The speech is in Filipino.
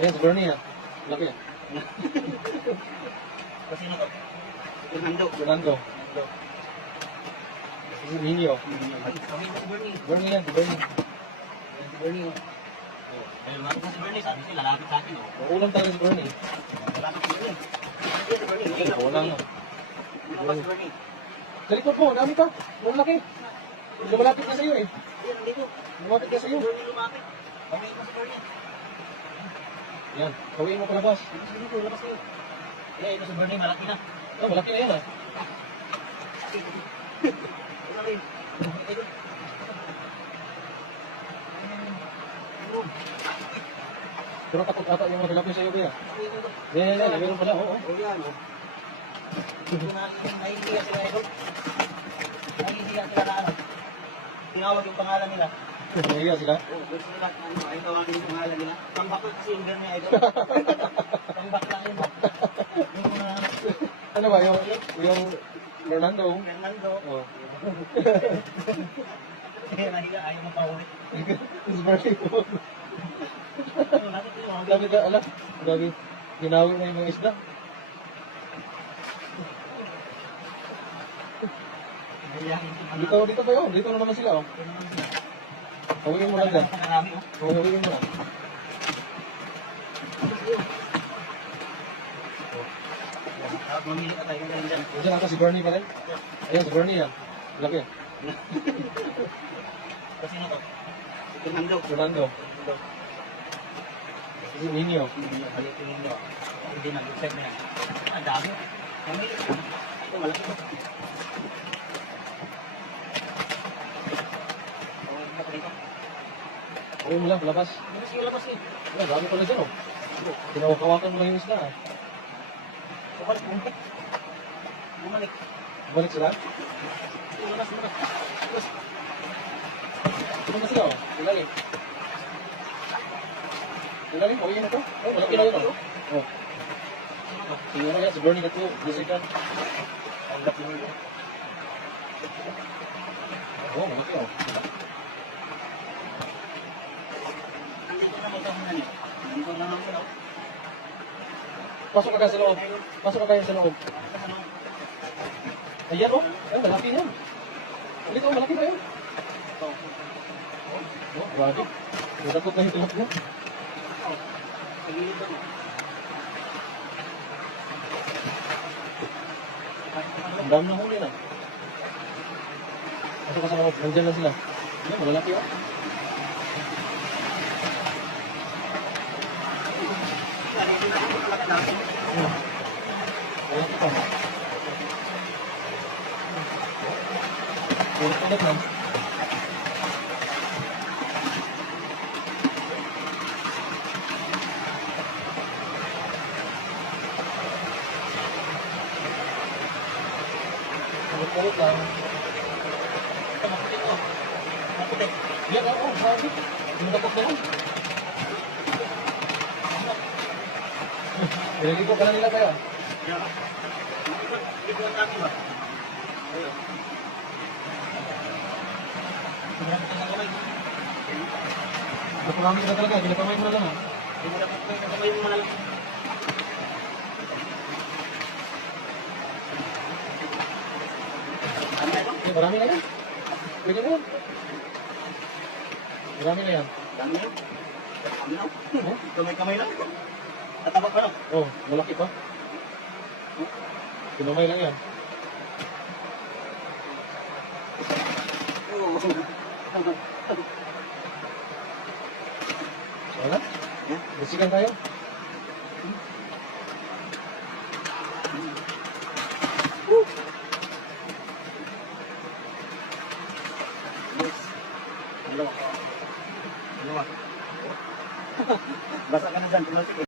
Ayan, si Bernie yan. Laki yan. Kasi ano to? Fernando. Fernando. Si Nino. Bernie yan, si Bernie. Si Bernie. Ayun, lumapit na si Bernie. Sabi siya, lalapit sa akin. Ulam talaga si Bernie. Lalapit si Bernie. Hindi si Bernie. Ulam na. Lumapit si Bernie. Sa likod mo, dami pa. Malaki. Lumalapit na sa'yo eh. Ayun, nandito. Lumapit na sa'yo. Bernie lumapit. Bawiin mo si Bernie. Yan, kawiin mo palabas. Dito, labas kayo. Eh, ito si Bernie, malaki na. Oh, malaki na yan ah. Ito rin. Ito. Pero takot ata yung magalapin sa'yo kaya. Yan, meron pala, oo. O yan, o. Nahihiya sila ito. Nahihiya sila na ano. Tinawag yung pangalan nila. Nahiya sila. Oo, gusto nila, ano, ay tawagin yung pangalan nila. Tambakla kasi yung Bernie ito. Tambakla yun. Yung Ano ba, yung Fernando? Fernando. Oh. Kaya nahiya, ayaw mo paulit. His birthday po. Ano, natin ito. Dami ka, ala. Dami. Ginawi na yung mga isda. Nahiyahin si Dito tayo. Dito na naman sila, oh. Hawiin mo lang dyan. Marami, oh. Oh, hawiin mo lang. Mamili ka tayo ngayon dyan. Diyan ata si Bernie pa rin. Ayan, si Bernie yan. Laki yan. Kasi ano to? Si Fernando. Fernando. Si Nino. Palitingin nyo. Hindi na, good na yan. Ang dami. Mamili ka. Ito, malaki to. Tawagin ka pa dito. Hawiin mo lang, labas. Labas yung labas eh. Ayan, dami pala dyan, oh. Kinawakawakan mo lang yung isda, ah. Bumalik, bumalik. Bumalik. Balik sila. Labas, labas. Labas. Ito na sila, oh. Ilalim. Ilalim, hawiin mo to. Oh, malaki na yun, oh. Oh. Siguro yan, si Bernie Gato. Jessica. Ang laki nyo. Oh, malaki, oh. Andito na mo sa mga ni. Andito na lang sa loob. Pasok ka kaya sa loob. Pasok ka kaya sa loob. Ayan, oh. Ayan, malaki yan. Ulit, oh, malaki pa yun. Oh, grabe. Natakot na yung tilap niya. Sa gilid doon. Ang dami na huli na. Pasok ka sa loob. Nandiyan na sila. Ayan, malalaki, oh. Ayan. Malaki pa. Ulit na. Ulit lang. Ito, maputi to. Maputi. Yan, oo, grabe. Natakot na lang. Nililigo ka na nila tayo. Yan. Ito ang dami ba? Ayun. Marami ka sa kamay. Napakamit na talaga. Ginapamay mo na lang, ha. Hindi mo dapat may nakamay mo malalaki. Ano na ito? Okay, marami na yan. Pwede mo yan. Marami na yan. Dami na. Dami na. Oh, Kamay-kamay lang. Tataba pa lang. oh, malaki pa. Pinamay lang yan. Wala? Bisikan tayo. Dalawa. Dalawa. Basa ka na dyan, tumalsik eh.